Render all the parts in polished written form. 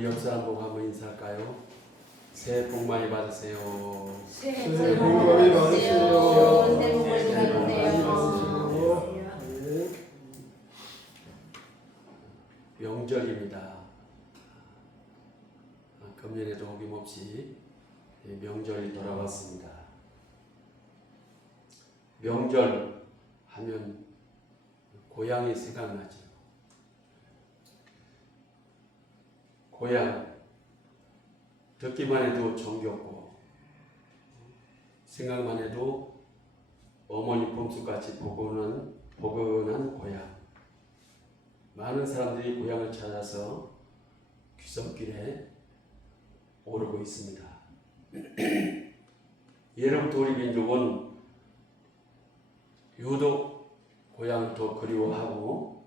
우리 옆 사람 보고 한번 인사할까요? 새해 복 많이 받으세요. 새해 복 많이 받으세요. 새해 복 많이 새해 복 많이 받으세요. 명절입니다. 금년에도 어김없이 명절이 돌아왔습니다. 명절 하면 고향이 생각나죠. 고향 듣기만 해도 정겹고 생각만 해도 어머니 봄수같이 포근한 고향. 많은 사람들이 고향을 찾아서 귀성길에 오르고 있습니다. 예로부터 우리 민족은 유독 고향을 더 그리워하고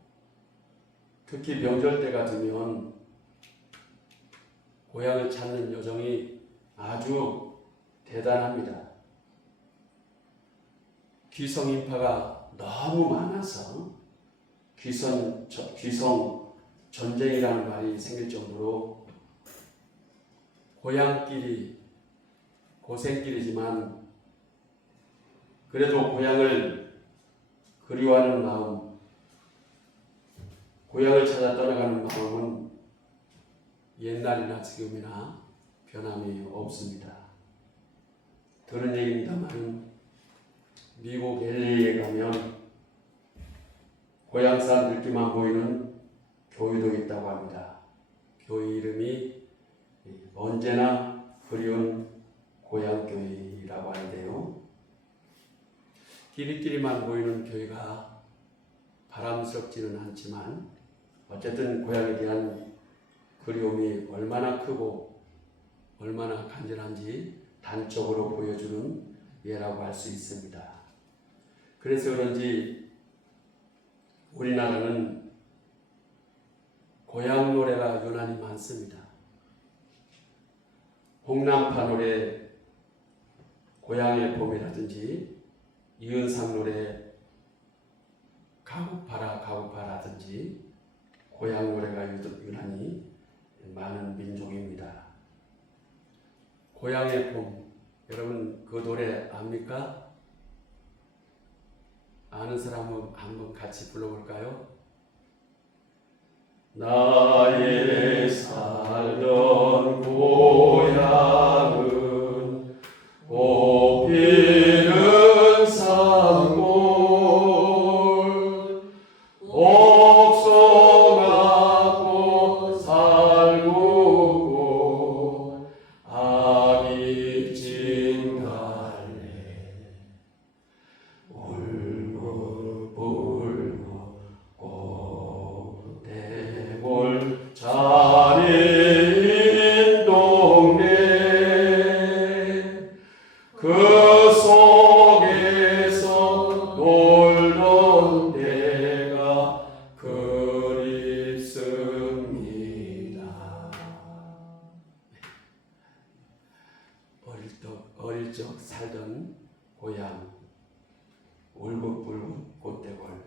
특히 명절 때가 되면 고향을 찾는 여정이 아주 대단합니다. 귀성 인파가 너무 많아서 귀성 전쟁이라는 말이 생길 정도로 고향길이 고생길이지만 그래도 고향을 그리워하는 마음, 고향을 찾아 떠나가는 마음은 옛날이나 지금이나 변함이 없습니다. 들은 얘기입니다만 미국 LA에 가면 고향 사람들끼만 보이는 교회도 있다고 합니다. 교회 이름이 언제나 그리운 고향교회라고 하는데요. 끼리끼리만 보이는 교회가 바람스럽지는 않지만 어쨌든 고향에 대한 그리움이 얼마나 크고 얼마나 간절한지 단적으로 보여주는 예라고 할 수 있습니다. 그래서 그런지 우리나라는 고향 노래가 유난히 많습니다. 홍남파 노래 고향의 봄이라든지 이은상 노래 가고파라 가고파라든지 고향 노래가 유난히 많은 민족입니다. 고향의 봄, 여러분 그 노래 압니까? 아는 사람은 한번 같이 불러볼까요? 나의 살던 고향은 꽃피는 산골 옥송하고 살구고 아비진 갈래 울고 불고 꽃대골 자리인 동네 그 속에서 놀던 때가 그립습니다. 어릴 적 살던 고향 울긋불긋 꽃대골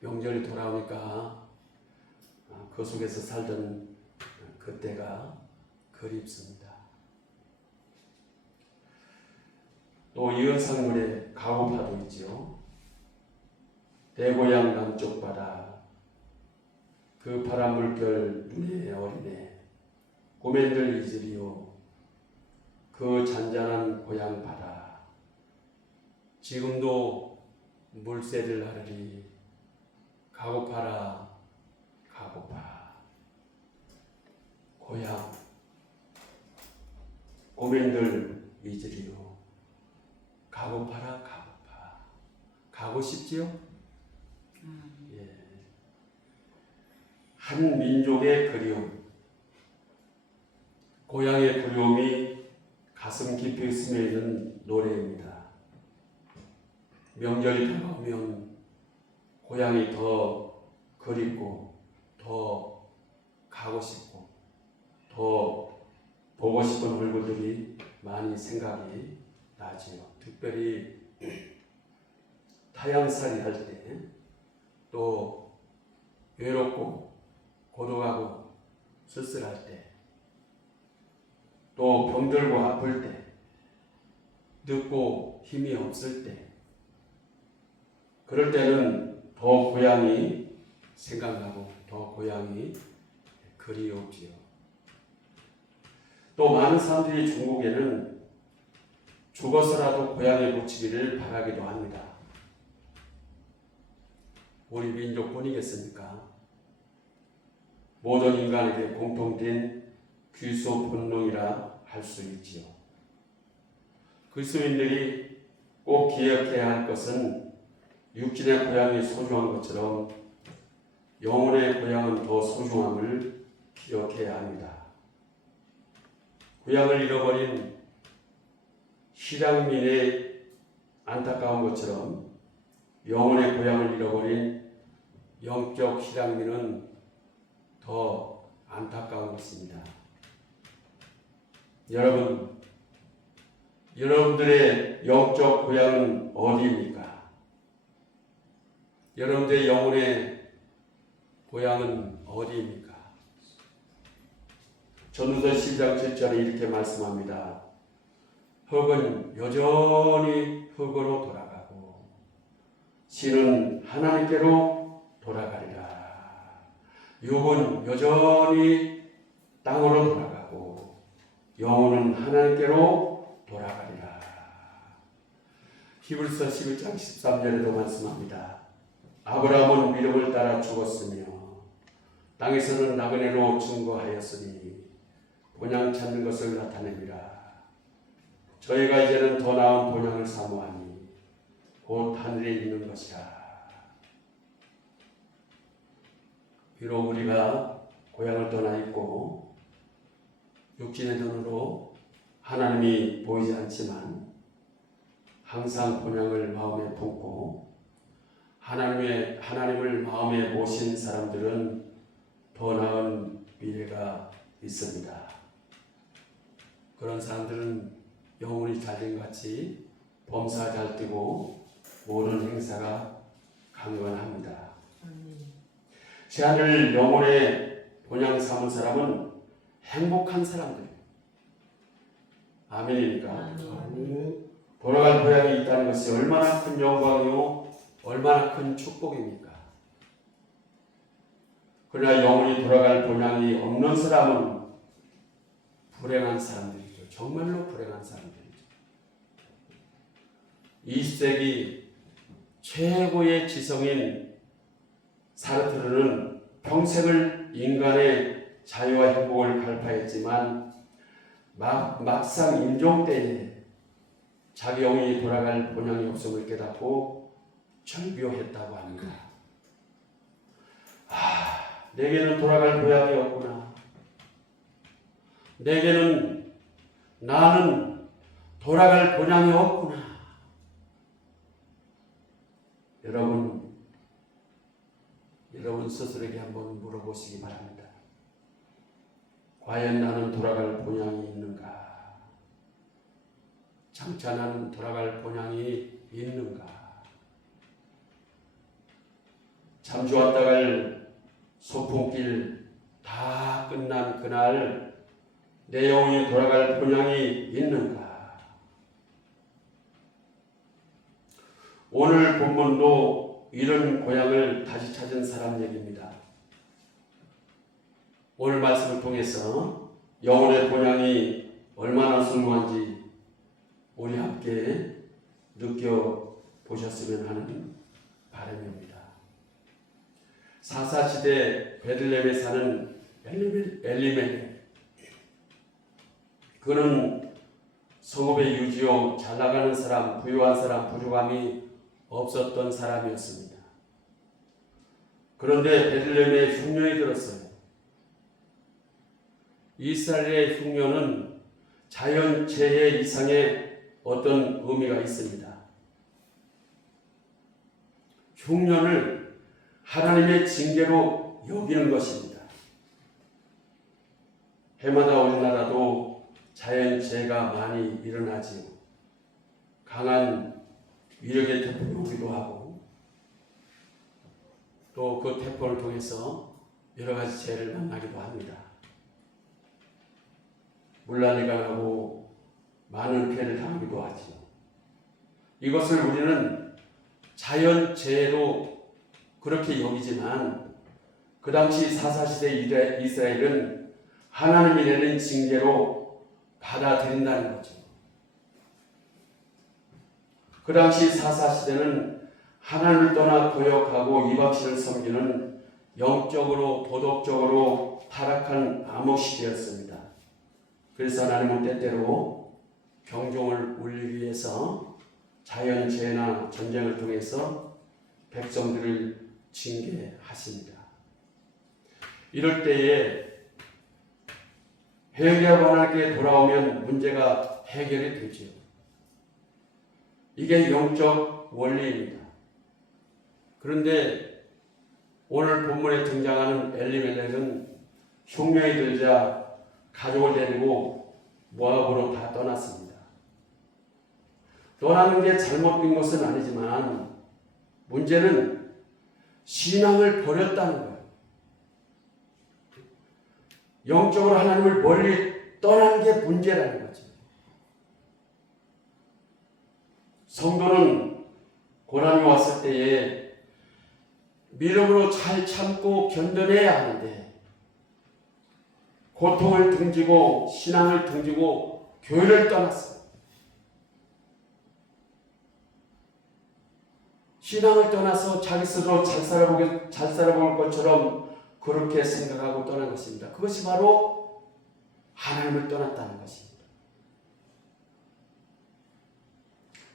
명절이 돌아오니까 그 속에서 살던 그때가 그립습니다. 또 이은상 노래 가고파도 있지요. 대고향 남쪽 바다 그 파란 물결 눈에 어리네 고맨들 잊으리요 그 잔잔한 고향 바다 지금도 물새를 나르리 가고파라 가고파 고향 고맨들 잊으리요 가고파라 가고파 가고 싶지요? 예. 한 민족의 그리움 고향의 그리움이 가슴 깊이 스며있는 노래입니다. 명절이 다가오면 고향이 더 그립고 더 가고 싶고 더 보고 싶은 얼굴들이 많이 생각이 나지요. 특별히 타향살이 할 때 또 외롭고 고독하고 쓸쓸할 때, 또 병들고 아플 때, 늙고 힘이 없을 때, 그럴 때는 더 고향이 생각나고 더 고향이 그리웠지요. 또 많은 사람들이 중국에는 죽어서라도 고향에 묻히기를 바라기도 합니다. 우리 민족뿐이겠습니까? 모든 인간에게 공통된 귀소 본능이라 할 수 있지요. 그리스도인들이 꼭 기억해야 할 것은 육신의 고향이 소중한 것처럼 영혼의 고향은 더 소중함을 기억해야 합니다. 고향을 잃어버린 실향민의 안타까운 것처럼 영혼의 고향을 잃어버린 영적 실향민은 더 안타까운 것입니다. 여러분들의 영적 고향은 어디입니까? 여러분들의 영혼의 고향은 어디입니까? 전도서 10장 7절에 이렇게 말씀합니다. 흙은 여전히 흙으로 돌아가고 신은 하나님께로 돌아가리라. 육은 여전히 땅으로 돌아가고 영혼은 하나님께로 돌아가리라. 히브리서 11장 13절에도 말씀합니다. 아브라함은 믿음을 따라 죽었으며 땅에서는 나그네로 증거하였으니 본향 찾는 것을 나타냅니다. 저희가 이제는 더 나은 본향을 사모하니 곧 하늘에 있는 것이라. 비록 우리가 고향을 떠나 있고 육신의 눈으로 하나님이 보이지 않지만 항상 본향을 마음에 품고 하나님을 마음에 모신 사람들은 더 나은 미래가 있습니다. 그런 사람들은 영혼이 잘된 같이 범사 잘 뛰고 모든 행사가 강건합니다. 제한을 영혼의 본향 삼은 사람은 행복한 사람들이에요. 아멘입니까? 아멘. 돌아갈 고향이 있다는 것이 얼마나 큰 영광이요 얼마나 큰 축복입니까? 그러나 영혼이 돌아갈 본향이 없는 사람은 불행한 사람들이죠. 정말로 불행한 사람들이죠. 20세기 최고의 지성인 사르트르는 평생을 인간의 자유와 행복을 갈파했지만 막상 임종 때에 자기 영혼이 돌아갈 본향이 없음을 깨닫고 절규했다고 합니다. 내게는 돌아갈 고향이 없구나. 나는 돌아갈 본향이 없구나. 여러분 스스로에게 한번 물어보시기 바랍니다. 과연 나는 돌아갈 본향이 있는가? 장차 나는 돌아갈 본향이 있는가? 참 좋았다 갈 소풍길 다 끝난 그날 내 영혼이 돌아갈 본향이 있는가? 오늘 본문도 이런 고향을 다시 찾은 사람 얘기입니다. 오늘 말씀을 통해서 영혼의 본향이 얼마나 소중한지 우리 함께 느껴보셨으면 하는 바람입니다. 사사시대 베들레헴에 사는 엘리멜렉, 그는 성읍의 유지요, 잘나가는 사람, 부유한 사람, 부족함이 없었던 사람이었습니다. 그런데 베들레헴에 흉년이 들었어요. 이스라엘의 흉년은 자연재해 이상의 어떤 의미가 있습니다. 흉년을 하나님의 징계로 여기는 것입니다. 해마다 우리나라도 자연재해가 많이 일어나지요. 강한 위력의 태풍이 오기도 하고 또 그 태풍을 통해서 여러 가지 재해를 만나기도 합니다. 물난리가 나고 많은 피해를 당하기도 하지요. 이것을 우리는 자연재해로 그렇게 여기지만 그 당시 사사시대 이스라엘은 하나님이 내린 징계로 받아들인다는 거죠. 그 당시 사사시대는 하나님을 떠나 거역하고 이방신을 섬기는 영적으로 도덕적으로 타락한 암흑 시대였습니다. 그래서 하나님은 때때로 경종을 울리기 위해서 자연재해나 전쟁을 통해서 백성들을 징계하십니다. 이럴 때에 회개하고 하나님께 돌아오면 문제가 해결이 되죠. 이게 영적 원리입니다. 그런데 오늘 본문에 등장하는 엘리멜렉은 흉년이 들자 가족을 데리고 모압으로 다 떠났습니다. 떠나는 게 잘못된 것은 아니지만 문제는 신앙을 버렸다는 거예요. 영적으로 하나님을 멀리 떠난 게 문제라는 거죠. 성도는 고난이 왔을 때에 믿음으로 잘 참고 견뎌내야 하는데 고통을 등지고 신앙을 등지고 교회를 떠났어요. 신앙을 떠나서 자기 스스로 잘 살아볼 것처럼 그렇게 생각하고 떠난 것입니다. 그것이 바로 하나님을 떠났다는 것입니다.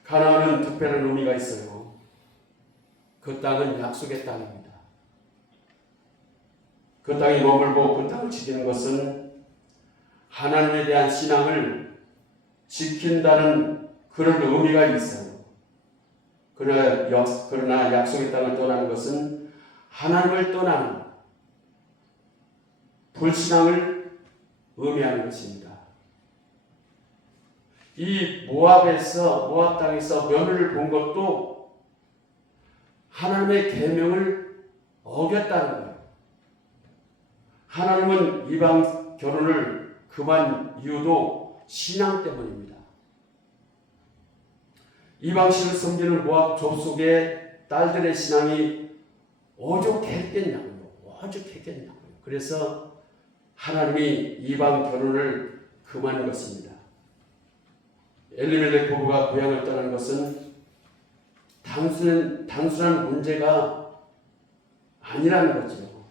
가나안은 특별한 의미가 있어요. 그 땅은 약속의 땅입니다. 그 땅에 머물고 그 땅을 지키는 것은 하나님에 대한 신앙을 지킨다는 그런 의미가 있어요. 그러나 약속의 땅을 떠나는 것은 하나님을 떠나는 불신앙을 의미하는 것입니다. 이 모압 땅에서 며느리를 본 것도 하나님의 계명을 어겼다는 거예요. 하나님은 이방 결혼을 금한 이유도 신앙 때문입니다. 이방신을 섬기는 모압 족속의 딸들의 신앙이 오죽했겠냐고요. 그래서 하나님이 이방 결혼을 금한 것입니다. 엘리멜렉 부부가 고향을 떠난 것은 단순한 문제가 아니라는 거죠.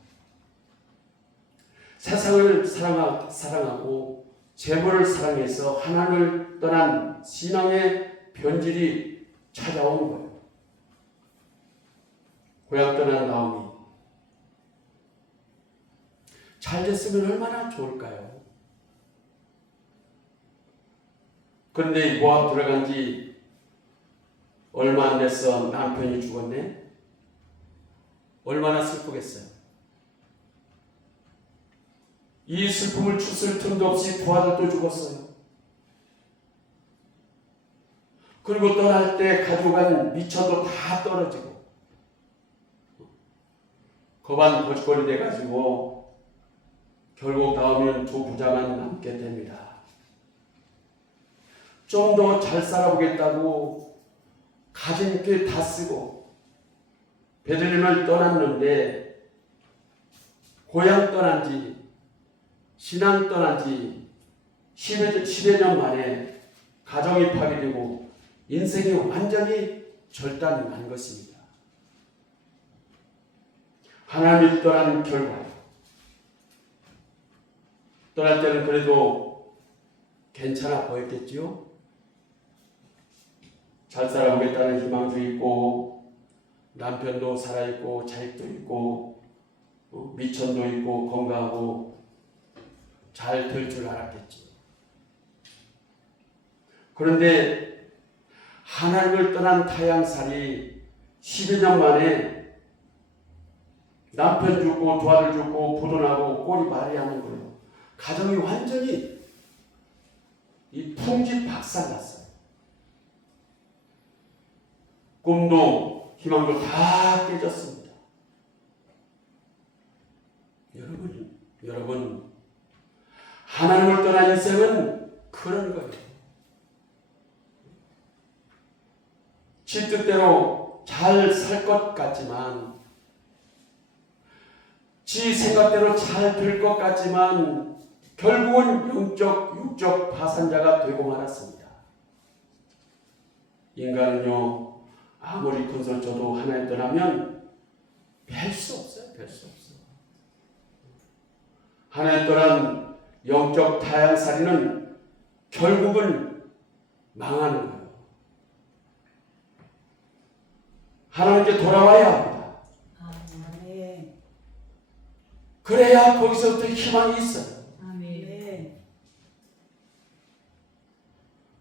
세상을 사랑하고 재물을 사랑해서 하나님을 떠난 신앙의 변질이 찾아오는 거예요. 고향 떠난 나오미. 잘 됐으면 얼마나 좋을까요? 그런데 모압 들어간 지 얼마 안 돼서 남편이 죽었네? 얼마나 슬프겠어요. 이 슬픔을 추스를 틈도 없이 두 아들도 죽었어요. 그리고 떠날 때 가져간 미천도 다 떨어지고 거반 거짓거리 돼가지고 결국 나오면 두 부자만 남게 됩니다. 좀 더 잘 살아보겠다고 가진 게 다 쓰고 베들레헴을 떠났는데 고향 떠난 지 신앙 떠난 지 10여 년 만에 가정이 파괴되고 인생이 완전히 절단난 것입니다. 하나님을 떠난 결과예요. 떠날 때는 그래도 괜찮아 보였겠지요? 잘 살아보겠다는 희망도 있고 남편도 살아있고 자식도 있고 미천도 있고 건강하고 잘 될 줄 알았겠죠. 그런데 하나님을 떠난 타향살이 10여 년 만에 남편 죽고 두 아들 죽고 부도나고 꼴이 말이 안 거예요. 가정이 완전히 이 풍지 박살났어요. 꿈도 희망도 다 깨졌습니다. 여러분, 하나님을 떠난 인생은 그런 거예요. 지 뜻대로 잘 살 것 같지만, 지 생각대로 잘 될 것 같지만 결국은 영적, 육적 파산자가 되고 말았습니다. 인간은요, 아무리 큰소리 쳐도 하나님 떠나면 뵐 수 없어요. 뵐 수 없어요. 하나님 떠난 영적 타향살이는 결국은 망하는 거예요. 하나님께 돌아와야 합니다. 아멘. 그래야 거기서부터 희망이 있어요. 아멘.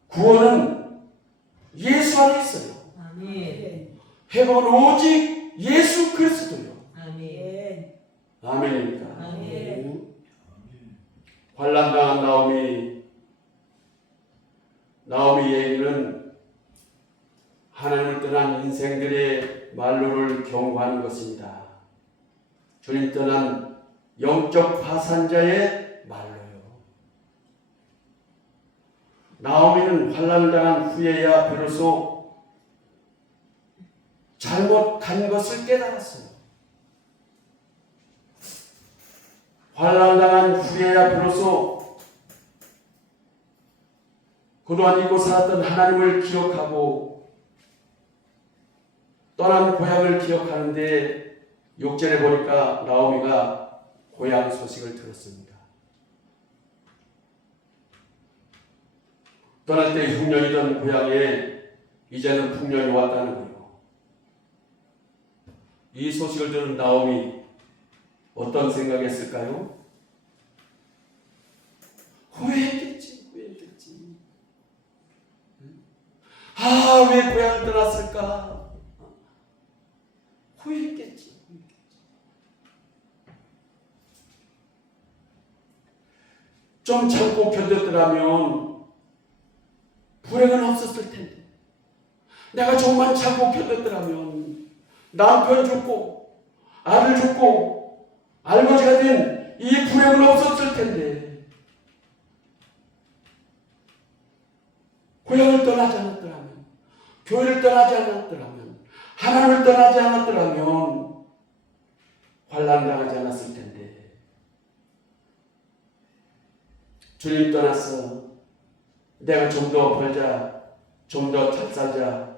구원은 예수 안에 있어요. 아멘. 회복은 오직 예수 그리스도요. 아멘. 아멘입니까? 아멘. 환난당한 나오미 얘기는 하나님을 떠난 인생들의 말로를 경고하는 것입니다. 주님 떠난 영적 파산자의 말로요. 나오미는 환난을 당한 후에야 비로소 잘못 간 것을 깨달았어요. 환난을 당한 후에야 비로소 그동안 잊고 살았던 하나님을 기억하고 떠난 고향을 기억하는데 6절에 보니까 나오미가 고향 소식을 들었습니다. 떠날 때 흉년이던 고향에 이제는 풍년이 왔다는 거예요. 이 소식을 들은 나오미 어떤 생각했을까요? 후회했겠지. 아, 왜 고향을 떠났을까? 후회했겠지. 좀 참고 견뎠더라면 불행은 없었을 텐데, 내가 조금만 참고 견뎠더라면 남편 죽고 아들 죽고 알거지가 된 이 불행은 없었을 텐데, 고향을 떠나지 않았더라면, 교회를 떠나지 않았더라면, 하나님을 떠나지 않았더라면 환난 당하지 않았을 텐데. 주님 떠났어. 내가 좀 더 벌자, 좀 더 잘 살자,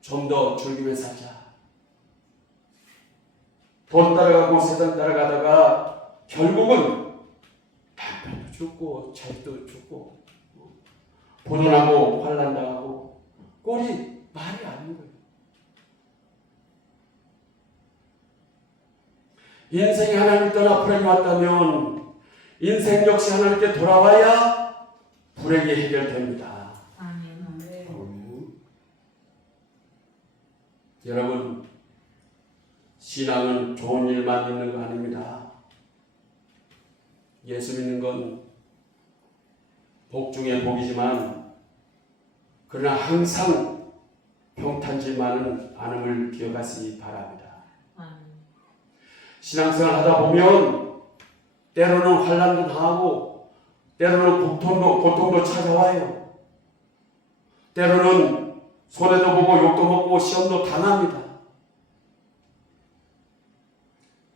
좀 더 즐기며 살자. 돈 따라가고 세상 따라가다가 결국은 남편도 죽고 자식도 죽고 보존하고 환난 당하고 꼴이 말이 아닌 거예요. 인생이 하나님을 떠나 불행이 왔다면 인생 역시 하나님께 돌아와야 불행이 해결됩니다. 아멘. 여러분, 신앙은 좋은 일만 있는 거 아닙니다. 예수 믿는 건 복 중에 복이지만 그러나 항상 평탄질만은 않음을 기억하시기 바랍니다. 신앙생활 하다 보면 때로는 환난도 당하고 때로는 고통도 찾아와요. 때로는 손해도 보고 욕도 먹고 시험도 당합니다.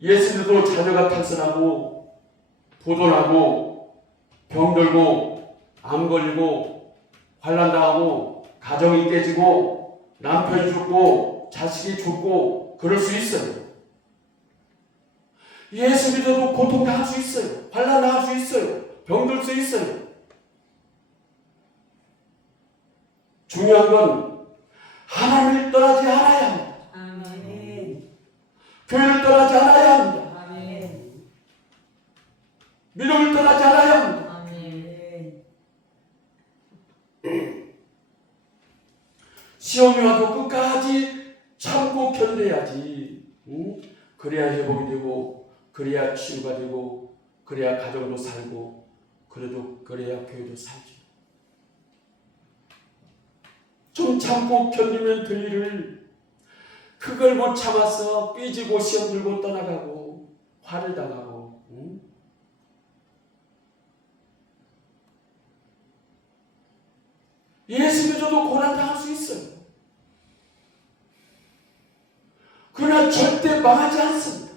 예수님도 자녀가 탈선하고 부도나고 병들고 암 걸리고 환난 당하고 가정이 깨지고 남편이 죽고 자식이 죽고 그럴 수 있어요. 예수 믿어도 고통 당할 수 있어요. 환난 당할 수 있어요. 병들 수 있어요. 중요한 건 하나님을 떠나지 않아야 합니다. 아멘. 교회를 떠나지 않아야 합니다. 아멘. 믿음을 떠나지 않아야 합니다. 아멘. 시험이 와도 끝까지 참고 견뎌야지. 그래야 회복이 되고 그래야 치유가 되고 그래야 가정도 살고 그래야 교회도 살죠. 좀 참고 견디면 될 일을 그걸 못 참아서 삐지고 시험 들고 떠나가고 화를 당하고 예수 믿어도 고난당할 수 있어요. 그러나 절대 망하지 않습니다.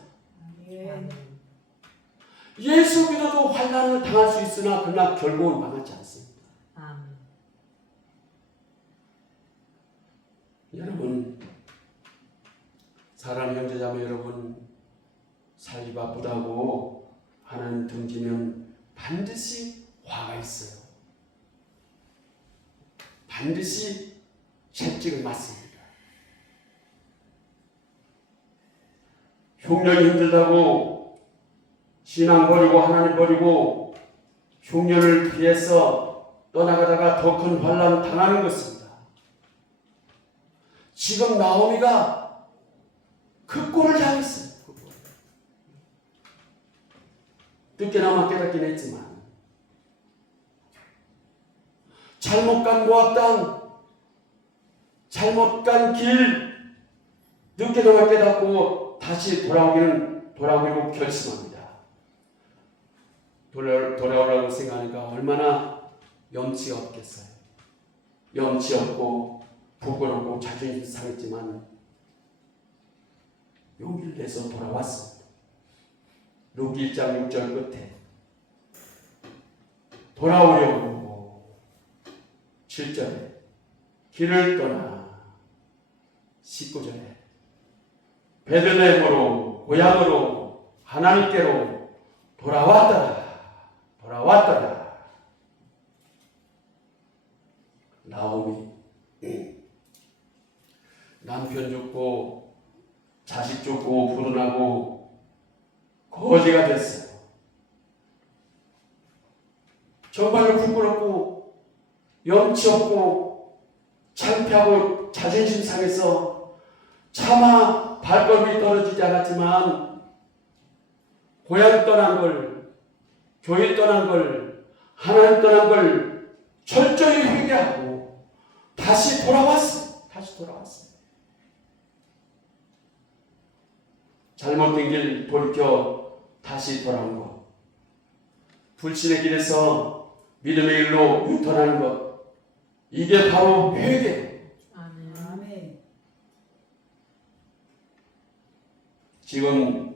예수 믿어도 환난을 당할 수 있으나 그러나 결국은 망하지 않습니다. 여러분, 사랑 형제자매 여러분, 살기 바쁘다고 하나님 등지면 반드시 화가 있어요. 반드시 채찍을 맞습니다. 흉년이 힘들다고 신앙 버리고 하나님 버리고 흉년을 피해서 떠나가다가 더 큰 환난 당하는 것입니다. 지금 나오미가 그 꼴을 당했어요. 그 꼴. 늦게나마 깨닫긴 했지만 잘못 간 모압 땅, 잘못 간 길, 늦게나마 깨닫고 다시 돌아오기로 결심합니다. 돌아오라고 생각하니까 얼마나 염치가 없겠어요. 염치 없고 부끄럽고 자존심 상했지만 용기를 내서 돌아왔습니다. 루기 1장 6절 끝에 돌아오려고 7절에 길을 떠나 19절에 베들레헴으로 고향으로 하나님께로 돌아왔더라. 나오미 남편 죽고 자식 죽고 불운하고 거지가 됐어요. 정말로 부끄럽고 염치 없고 창피하고 자존심 상해서 차마 발걸음이 떨어지지 않았지만 고향 떠난 걸, 교회 떠난 걸, 하나님 떠난 걸 철저히 회개하고 다시 돌아왔어요. 잘못된 길 돌이켜 다시 돌아온 것, 불신의 길에서 믿음의 길로 유턴하는 것, 이게 바로 회개예요. 아멘. 지금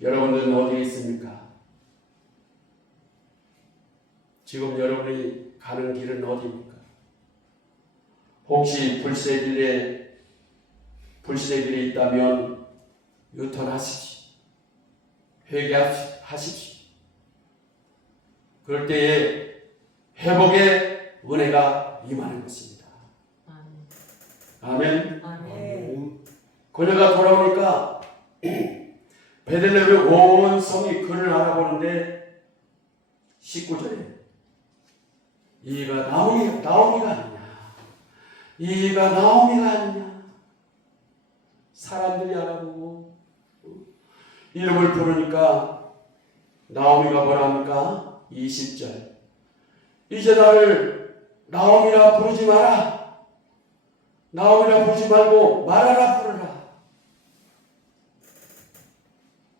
여러분들은 어디에 있습니까? 지금 여러분이 가는 길은 어디입니까? 혹시 불신의 길에 있다면 유턴하십시오. 회개하십시오. 그럴 때에 회복의 은혜가 임하는 것입니다. 아멘. 그녀가 돌아오니까 베들레헴의 온 성이 그를 알아보는데 19절에 이가 나오미가 아니냐, 이가 나오미가 아니냐. 사람들이 알아보고 이름을 부르니까 나오미가 뭐라 합니까? 20절 이제 나를 나오미라 부르지 마라. 나오미라 부르지 말고 마라라 부르라.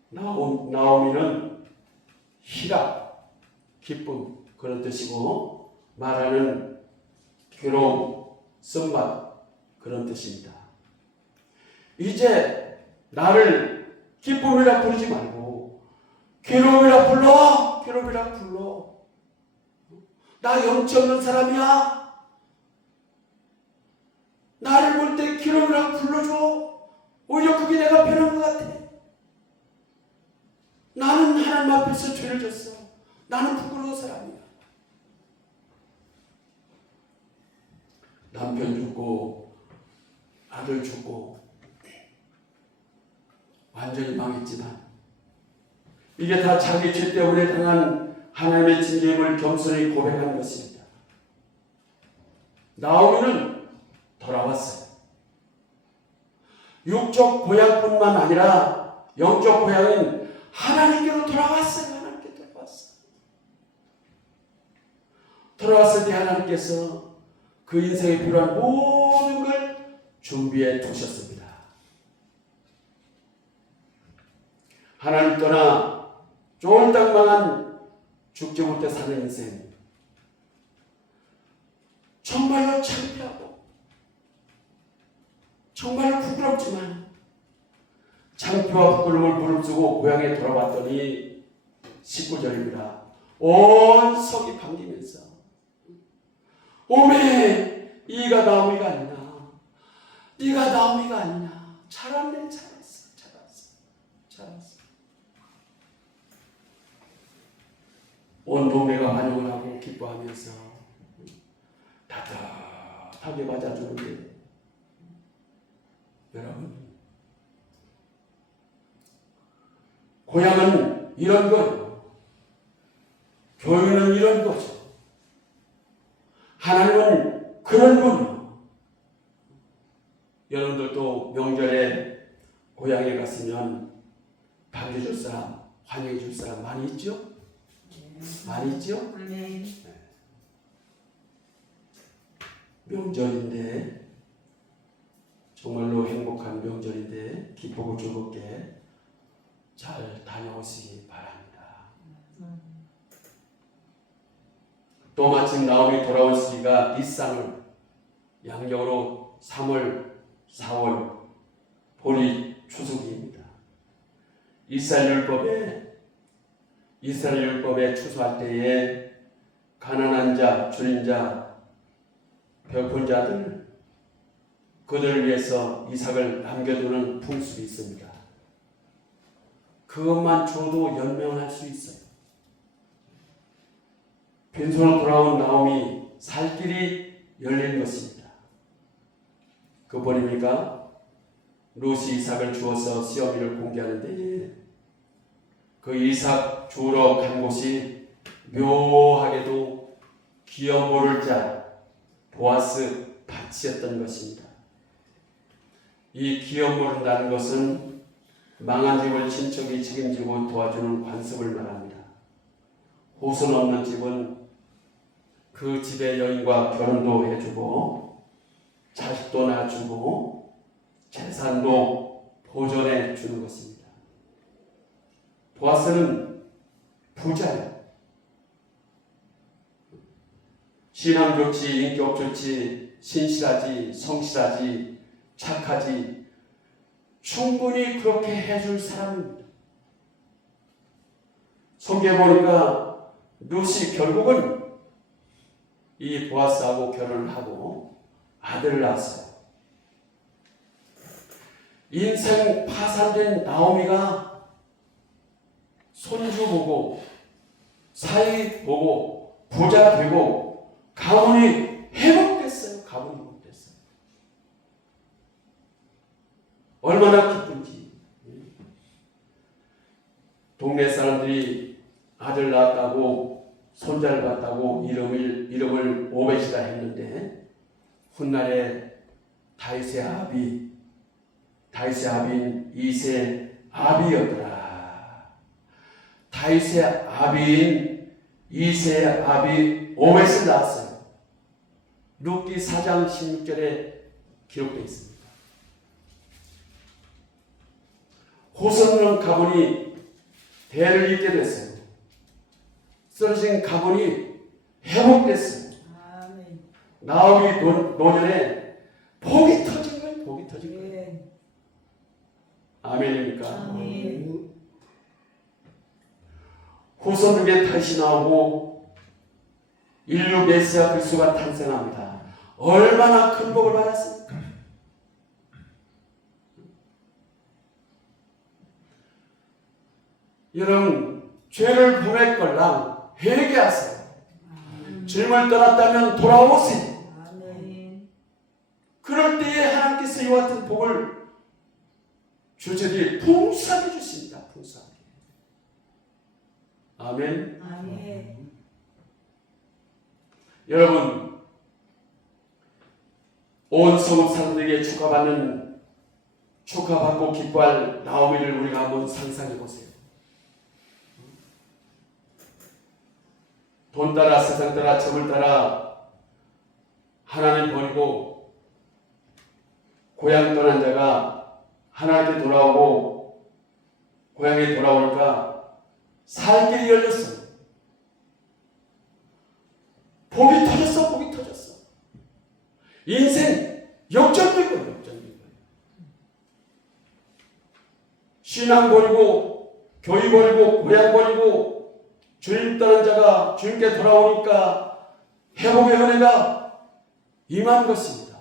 나오미는 희락, 기쁨 그런 뜻이고 마라는 괴로움, 쓴맛 그런 뜻입니다. 이제 나를 기쁨이라 부르지 말고 괴로움이라 불러. 나 염치 없는 사람이야. 나를 볼 때 괴로움이라 불러줘. 오히려 그게 내가 편한 것 같아. 나는 하나님 앞에서 죄를 졌어. 나는 부끄러운 사람이야. 남편 죽고 아들 죽고 완전히 망했지만 이게 다 자기 죄 때문에 당한 하나님의 징계임을 겸손히 고백한 것입니다. 나오미는 돌아왔어요. 육적 고향뿐만 아니라 영적 고향인 하나님께로 돌아왔어요. 돌아왔을 때 하나님께서 그 인생에 필요한 모든 걸 준비해 두셨습니다. 하나님 떠나 쫄딱 망한 죽지 못해 사는 인생, 정말로 창피하고 정말로 부끄럽지만 창피와 부끄러움을 무릅쓰고 고향에 돌아왔더니 19절입니다. 온 성이 반기면서 오메 이가 나오미가 아니냐, 네가 나오미가 아니냐, 잘왔네, 잘왔어. 온 동네가 환영을 하고 기뻐하면서 따뜻하게 맞아주는데, 여러분, 고향은 이런 거예요. 교회는 이런 거죠. 하나님은 그런 분이요. 여러분들도 명절에 고향에 갔으면 반겨줄 사람, 환영해줄 사람 많이 있죠? 많이 있죠? 아멘. 명절인데, 정말로 행복한 명절인데 기쁘고 즐겁게 잘 다녀오시기 바랍니다. 또 마침 나오미 돌아온 시기가 니산월, 양력으로 3월, 4월 보리 추수기입니다. 이스라엘 율법에 추수할 때에 가난한 자, 줄인 자, 배고픈 자들, 그들을 위해서 이삭을 남겨두는 풍습이 있습니다. 그것만 줘도 연명할 수 있어요. 빈손으로 돌아온 나오미 살 길이 열린 것입니다. 그뿐입니까? 룻이 이삭을 주어서 시어미를 공개하는데 그 이삭 주우러 간 곳이 묘하게도 기업 모를 자 보아스 밭이었던 것입니다. 이 기업 모른다는 것은 망한 집을 친척이 책임지고 도와주는 관습을 말합니다. 후손 없는 집은 그 집의 여인과 결혼도 해주고 자식도 낳아주고 재산도 보존해 주는 것입니다. 보아스는 부자예요. 신앙 좋지, 인격 좋지, 신실하지, 성실하지, 착하지, 충분히 그렇게 해줄 사람입니다. 성경에 보니까 룻이 결국은 이 보아스하고 결혼을 하고 아들을 낳았어요. 인생 파산된 나오미가 손주 보고 사위 보고 부자 되고 가문이 회복됐어요. 가문이 회복됐어요. 얼마나 기쁜지. 동네 사람들이 아들 낳았다고 손자를 낳았다고 이름을 오벳이라 했는데 훗날에 다윗의 아비인 이새의 아비였더라. 다윗의 아비인 이새의 아비 오벳을 낳았어요. 룻기 4장 16절에 기록되어 있습니다. 호성령 가문이 대를 잇게 됐어요. 쓰러진 가문이 회복됐어요. 나오미 노년에 복이 터진 거예요. 복이 터진 거예요. 아멘입니까? 아멘. 후손 중에 다시 나오고 인류 메시아 그리스도가 탄생합니다. 얼마나 큰 복을 받았습니까? 여러분, 죄를 범했걸랑 회개하세요. 죄를 떠났다면 돌아오세요. 그럴 때에 하나님께서 이와 같은 복을 주저리 풍성하게 주십니다. 풍성하게. 아멘. 아멘. 여러분, 온 성읍 사람들에게 축하받고 기뻐할 나오미를 우리가 한번 상상해 보세요. 돈 따라 세상 따라 점을 따라 하나님 버리고 고향 떠난 자가 하나님께 돌아오고 고향에 돌아오니까 살 길이 열렸어요. 복이 터졌어. 인생 역전된 거예요. 역전된 거예요. 신앙 버리고 교회 버리고 고향 버리고 주님 떠난 자가 주님께 돌아오니까 회복의 은혜가 임한 것입니다.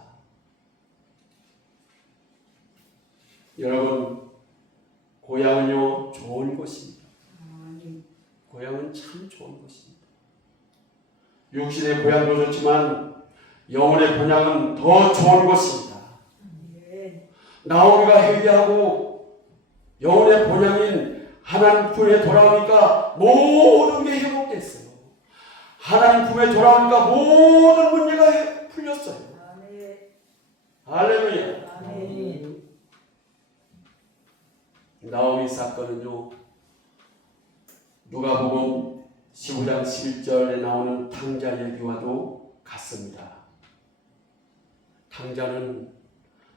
여러분, 고향은요 좋은 곳입니다. 고향은 참 좋은 곳입니다. 육신의 고향도 좋지만 영혼의 본향은 더 좋은 곳입니다. 나오미가 회개하고 영혼의 본향인 하나님 품에 돌아오니까 모든 게 회복됐어요. 하나님 품에 돌아오니까 모든 문제가 풀렸어요. 할렐루야. 나오미 사건은요, 누가복음 15장 11절에 나오는 탕자 얘기와도 같습니다. 탕자는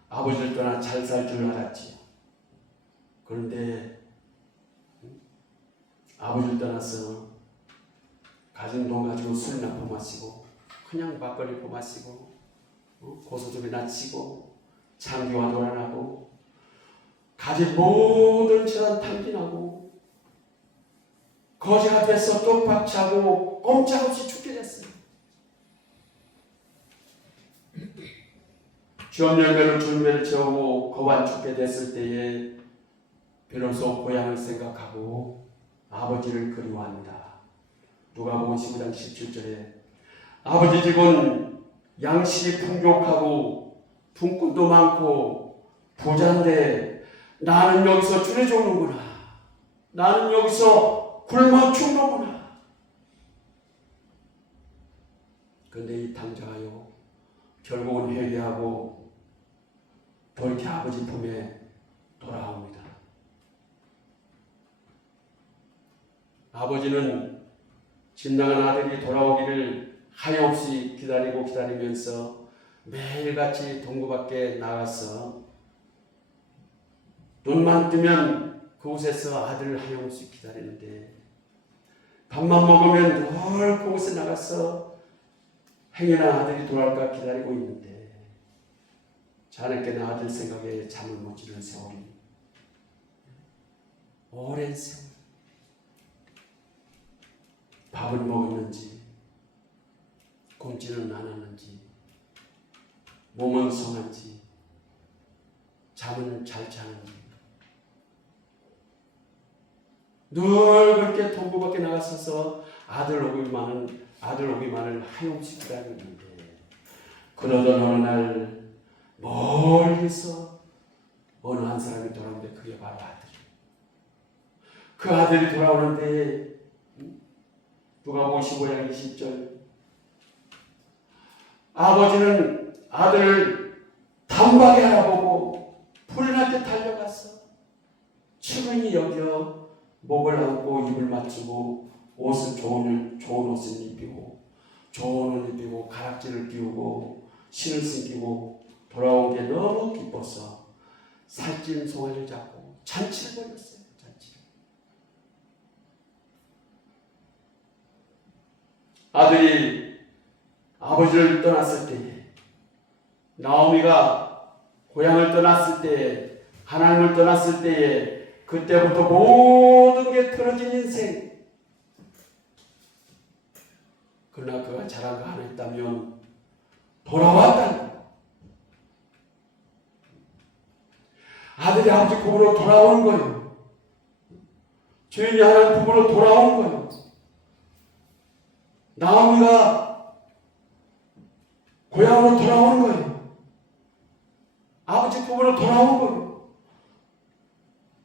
아버지를 떠나 잘 살 줄 알았지요. 그런데 아버지를 떠나서 가진 돈 가지고 술이나 퍼마시고 그냥 막걸리 퍼마시고 고소득이나 치고 장기와 도란하고 가진 모든 재산 탕진하고 거지 앞에서 똑박차고 꼼짝없이 죽게 됐어요. 주업 열매로 주님을 채우고 거반 죽게 됐을 때에 비로소 고향을 생각하고 아버지를 그리워한다. 누가복음 15장 17절에 아버지 집은 양식이 풍족하고 품꾼도 많고 부자인데 나는 여기서 줄여 죽는구나. 나는 여기서 굶어 죽는구나. 그런데 이 탕자가요 결국은 회개하고 돌이켜 아버지 품에 돌아옵니다. 아버지는 진나간 아들이 돌아오기를 하염없이 기다리면서 매일같이 동구 밖에 나가서 눈만 뜨면 그곳에서 아들을 하염없이 기다리는데 밥만 먹으면 늘 그곳에 나가서 행여나 아들이 돌아올까 기다리고 있는데 자네께는 아들 생각에 잠을 못 지는 세월이 오랜 세월. 밥을 먹었는지 굶지는 않았는지 몸은 성한지 잠은 잘 자는지 늘 그렇게 동구 밖에 나가서서 아들 오기만을 하염없이 기다리고 있는데 그러던 어느 날 멀리서 어느 한 사람이 돌아오는데 그게 바로 아들이에요. 그 아들이 돌아오는데 누가복음 15장 20절 아버지는 아들을 단박에 알아보고 불이 날 때 달려가서 측은히 여겨 목을 안고 입을 맞추고 옷은 좋은 옷을 입히고 좋은 옷을 입히고 가락지를 끼우고 신을 신기고 돌아온 게 너무 기뻐서 살찐 송아지를 잡고 잔치를 벌였어요. 잔치를. 아들이 아버지를 떠났을 때에 나오미가 고향을 떠났을 때에 하나님을 떠났을 때에 그때부터 모든 게 틀어진 인생. 그러나 그가 잘한 거 하나 있다면 돌아왔다는 거예요. 아들이 아버지 품으로 돌아오는 거예요. 주인이 하나님 품으로 돌아오는 거예요. 나오미가 고향으로 돌아오는 거예요. 아버지 품으로 돌아오는 거예요.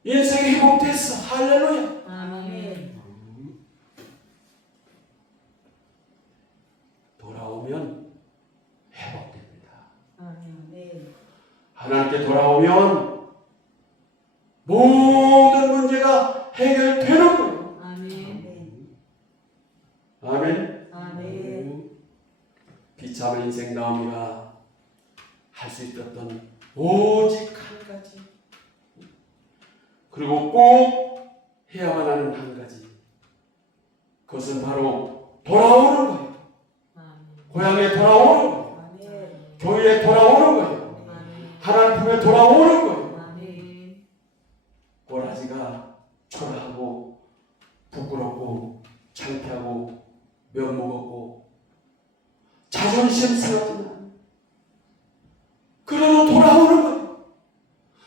인생이 회복됐어. 할렐루야. 아멘. 돌아오면 회복됩니다. 아멘. 하나님께 돌아오면 모든 문제가 해결되는 거예요. 아멘. 아멘. 아멘. 비참한 인생 나오미가 할 수 있었던 오직 한 가지, 그리고 꼭 해야만 하는 한 가지, 그것은 바로 돌아오는 거예요. 고향에 돌아오는 거예요. 아멘. 교회에 멸먹었고 자존심 상하지만 그래도 돌아오는 거예요.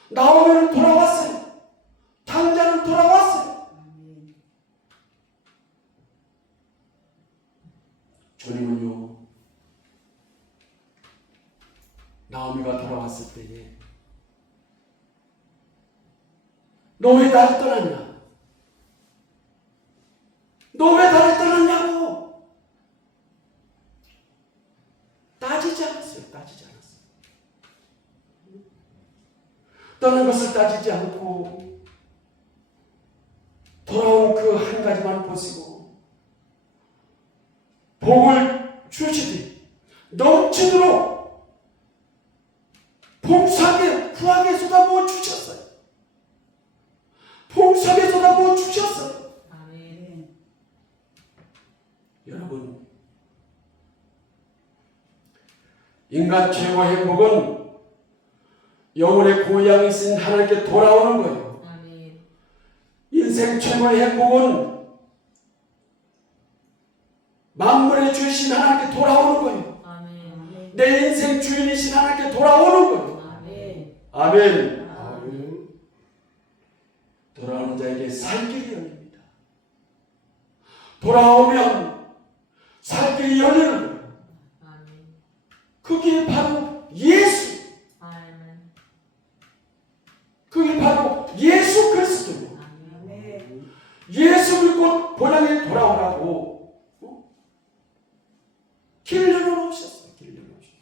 나오면 돌아왔어요. 당자는 돌아왔어요. 아멘. 주님은요, 나오미가 돌아왔을 때에 너 왜 나를 떠났냐? 너 왜 나를 떠났냐고 따지지 않았어요. 따지지 않았어요. 떠난 것을 따지지 않고 돌아온 그 한 가지만 보시고 복을 주시되 넘치도록 풍성하게 후하게 쏟아부어 주셨어요. 풍성하게 쏟아부어 주셨어요. 아멘. 여러분, 인간 최고의 행복은 영혼의 고향이신 하나님께 돌아오는 거예요. 아멘. 인생 최고의 행복은 만물의 주이신 하나님께 돌아오는 거예요. 아멘. 아멘. 내 인생 주인이신 하나님께 돌아오는 거예요. 아멘. 아멘. 아멘. 돌아오는 자에게 살 길이 열립니다. 돌아오면 살 길이 열리는 거예요. 아멘. 그게 바로 예수. 아멘. 그게 바로 예수 그리스도예요. 아멘. 아멘. 예수 믿고 본향에 돌아오라고 길을 열어놓으셨어요. 길을 열어놓으셨어요.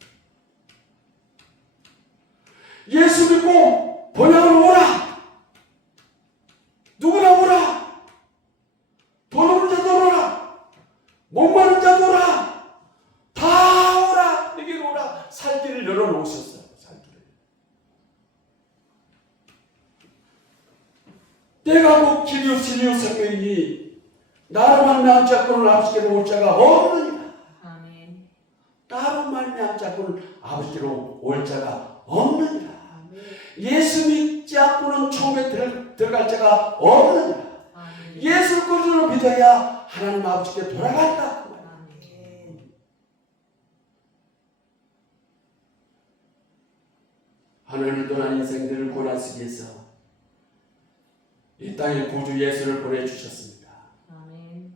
예수 믿고 본향으로 오라. 누구나 오라. 돈 없는 자도 오라. 목마른 자도 오라. 다 오라. 내게로 오라. 살 길을 열어놓으셨어요. 살 길을. 내가 곧 길이요 진리요 생명이니 나로 말미암지 않고는 아버지께로 올 자가 없느니라. 아멘. 나로 말미암지 않고는 아버지께로 올 자가 없느니라. 아멘. 예수 믿지 않고는 천국에 들어갈 자가 없느니라. 아멘. 예수 그리스도를 믿어야 하나님 아버지께 돌아간다. 그 말이에요. 아멘. 하늘을 떠난 인생들을 고난 속에서 이 땅에 구주 예수를 보내주셨습니다. 아멘.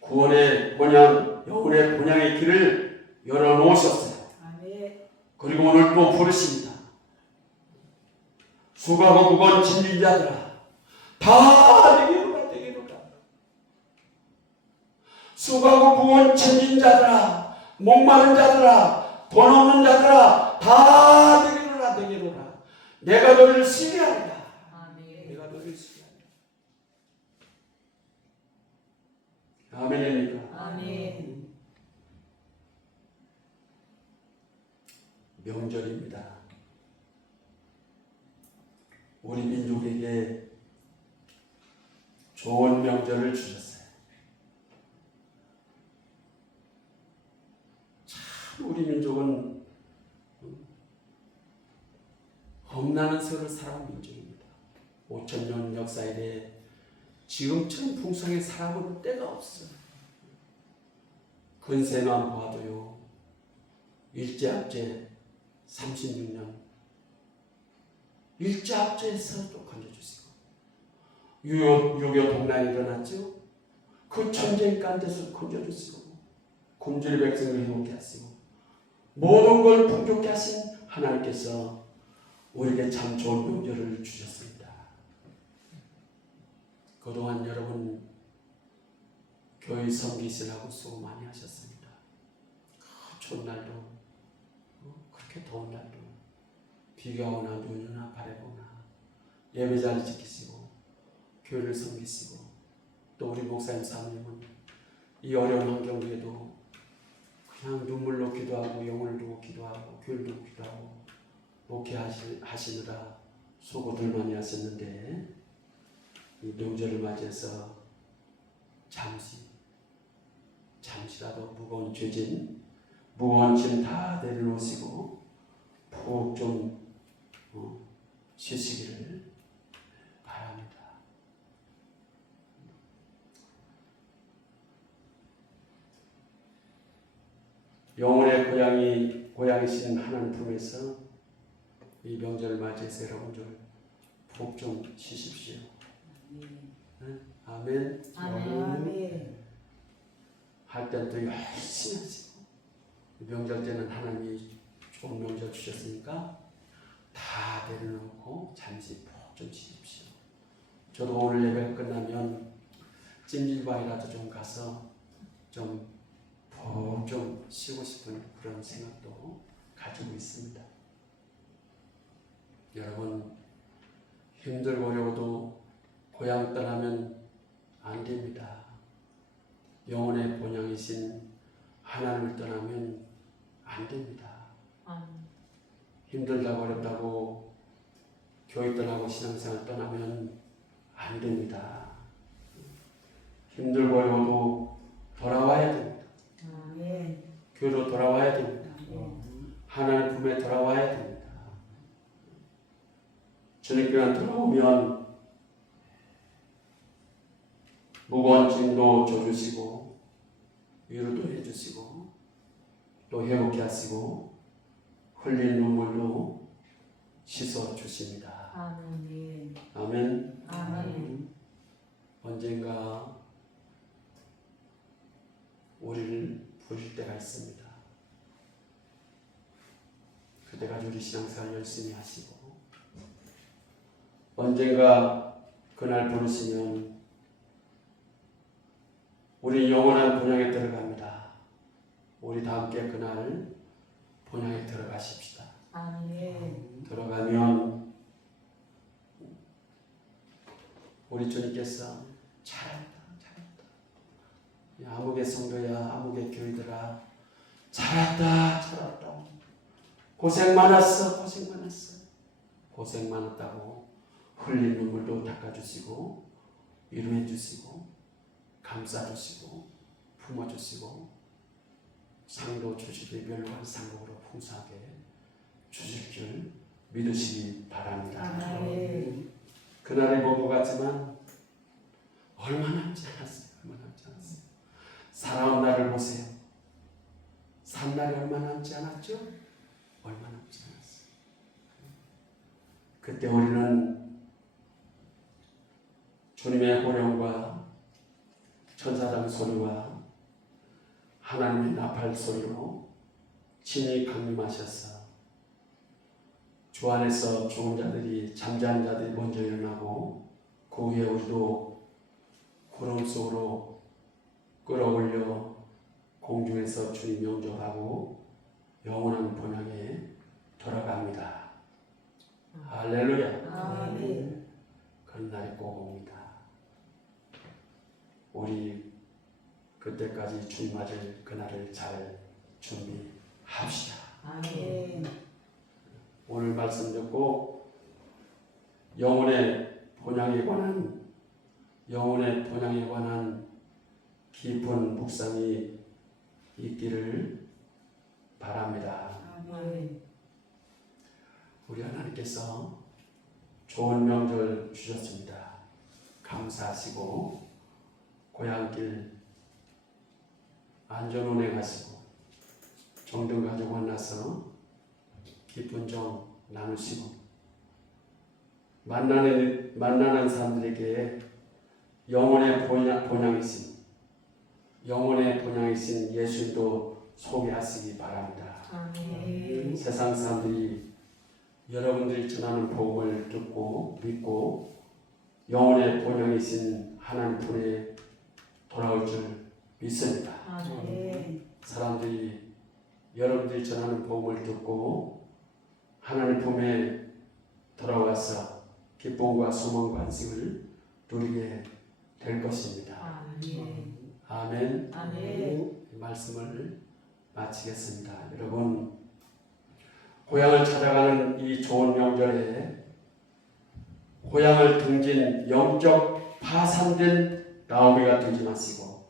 구원의 본향, 영혼의 본향의 길을 열어놓으셨어요. 아멘. 그리고 오늘 또 부르십니다. 수고하고 무거운 짐진 자들아 다 내게로라. 내게로라. 수고하고 무거운 짐진 자들아 목마른 자들아 돈 없는 자들아 다 내게로라. 내게로라. 내가 너를 시기한다. 아멘. 내가 너를 시기한다. 아멘입니까? 아멘. 명절입니다. 우리 민족에게 좋은 명절을 주셨어요. 참 우리 민족은 험난한 세월을 살아온 민족입니다. 5,000년 역사에 대해 지금처럼 풍성하게 살아본 때가 없어요. 근세만 봐도요. 일제압제 36년 일제압제에서 또 건져주시고 6.25 동란이 일어났죠. 그 전쟁 가운데서 건져주시고 굶주린 백성을 행복케 하시고 모든 걸 풍족케 하신 하나님께서 우리에게 참 좋은 명절을 주셨습니다. 그동안 여러분 교회 섬기시라고 수고 많이 하셨습니다. 그 추운 날도 그렇게 더운 날도 비가 오나 눈이 오나 바람이 오나 예배 잘 지키시고 교회를 섬기시고 또 우리 목사님 사모님은 이 어려운 환경에도 그냥 눈물로 기도하고 영혼을 두고 기도하고 교회를 두고 기도하고 목회하시느라 수고들 많이 하셨는데 이 명절을 맞이해서 잠시라도 무거운 죄진 무거운 짐 다 내려놓으시고 푹 좀 쉬시기를 바랍니다. 영혼의 고향이신 하나님 품에서 이 명절을 맞이해서 여러분들 복 좀 쉬십시오. 네? 아멘. 아멘. 아멘. 할 때는 또 열심히 하시고 명절 때는 하나님이 좋은 명절 주셨으니까 다 내려놓고 잠시 푹 좀 쉬십시오. 저도 오늘 예배가 끝나면 찜질방이라도 좀 가서 좀 푹 좀 쉬고 싶은 그런 생각도 가지고 있습니다. 여러분 힘들고 어려워도 고향 떠나면 안 됩니다. 영혼의 본향이신 하나님을 떠나면 안 됩니다. 아멘. 힘들다고 어렵다고 교회 떠나고 신앙생활 떠나면 안 됩니다. 힘들고 어려워도 돌아와야 됩니다. 아멘. 교회로 돌아와야 됩니다. 아멘. 하나님 품에 돌아와야 됩니다. 주님께만 돌아오면 무거운 짐도 져주시고 위로도 해주시고 또 회복케 하시고 흘린 눈물도 씻어주십니다. 아멘. 아멘. 아멘. 언젠가 우리를 부르실 때가 있습니다. 그때까지 우리 신앙생활 열심히 하시고 언젠가 그날 부르시면 우리 영원한 본향에 들어갑니다. 우리 다 함께 그날 본향에 들어가십시다. 아멘. 들어가면 우리 주님께서 잘한다, 잘한다. 야, 아무개 성도야, 아무개 교회들아, 잘한다, 잘한다. 고생 많았어, 고생 많았어. 고생 많았다고 흘린 눈물도 닦아주시고 위로해주시고 감싸주시고 품어주시고 상도 주시되 멸로한 상복으로 풍성하게 주실 줄 믿으시기 바랍니다. 아멘. 그날이 먼 것 같지만 얼마 남지 않았어요. 얼마 남지 않았어요. 살아온 날을 보세요. 산 날이 얼마 남지 않았죠? 얼마 남지 않았어요. 그때 우리는 주님의 호령과 천사장 소리와 하나님의 나팔 소리로 친히 강림하셔서 주 안에서 죽은 자들이 잠자는 자들이 먼저 일어나고 그 후에 우리도 구름 속으로 끌어올려 공중에서 주님 영접하고 영원한 본향에 돌아갑니다. 할렐루야. 아멘. 그런 날이 꼭 옵니다. 우리 그때까지 주님 맞을 그날을 잘 준비합시다. 아멘. 오늘 말씀 듣고 영혼의 본향에 관한 깊은 묵상이 있기를 바랍니다. 아멘. 우리 하나님께서 좋은 명절 주셨습니다. 감사하시고 고향길 안전 운행하시고 정든 가족 만나서 기쁜 정 나누시고 만나는 사람들에게 영혼의 본향이신 예수님도 소개하시기 바랍니다. 아멘. 세상 사람들이 여러분들이 전하는 복음을 듣고 믿고 영혼의 본향이신 하나님 품에 돌아올 줄 믿습니다. 아멘. 사람들이 여러분들이 전하는 복음을 듣고 하나님 품에 돌아와서 기쁨과 소망과 안식을 누리게 될 것입니다. 아멘. 아멘. 아멘. 이 말씀을 마치겠습니다. 여러분, 고향을 찾아가는 이 좋은 명절에 고향을 등진 영적 파산된 나오미가 되지 마시고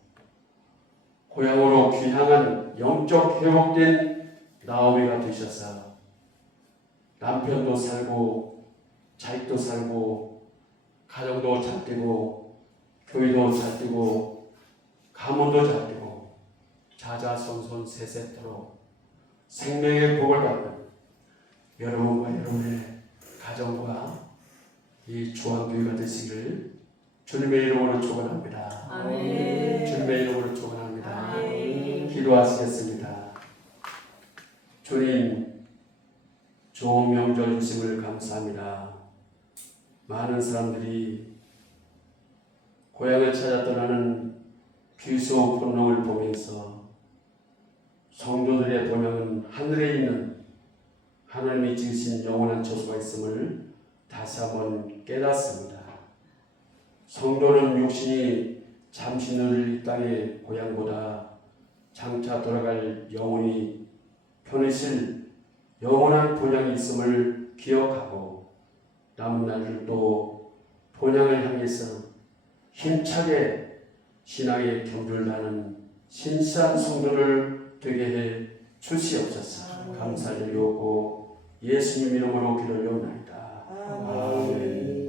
고향으로 귀향한 영적 회복된 나오미가 되셔서 남편도 살고 자식도 살고 가정도 잘 되고 교회도 잘 되고 가문도 잘 되고 자자손손 세세토록 생명의 복을 받는 여러분과 여러분의 가정과 이 조항교회가 되시기를 주님의 이름으로 축원합니다. 아멘. 주님의 이름으로 축원합니다. 아멘. 기도하시겠습니다. 주님, 좋은 명절 주심을 감사합니다. 많은 사람들이 고향을 찾아 떠나는 귀수 본능을 보면서 성도들의 본향은 하늘에 있는 하나님이 지으신 영원한 처소가 있음을 다시 한번 깨닫습니다. 성도는 육신이 잠시 늘 이 땅의 고향보다 장차 돌아갈 영혼이 편으실 영원한 본향이 있음을 기억하고 남은 날들도 본향을 향해서 힘차게 신앙의 경주를 하는 신실한 성도를 되게 해 주시옵소서. 감사드리고 예수님 이름으로 기도를 올려옵나이다. 아멘.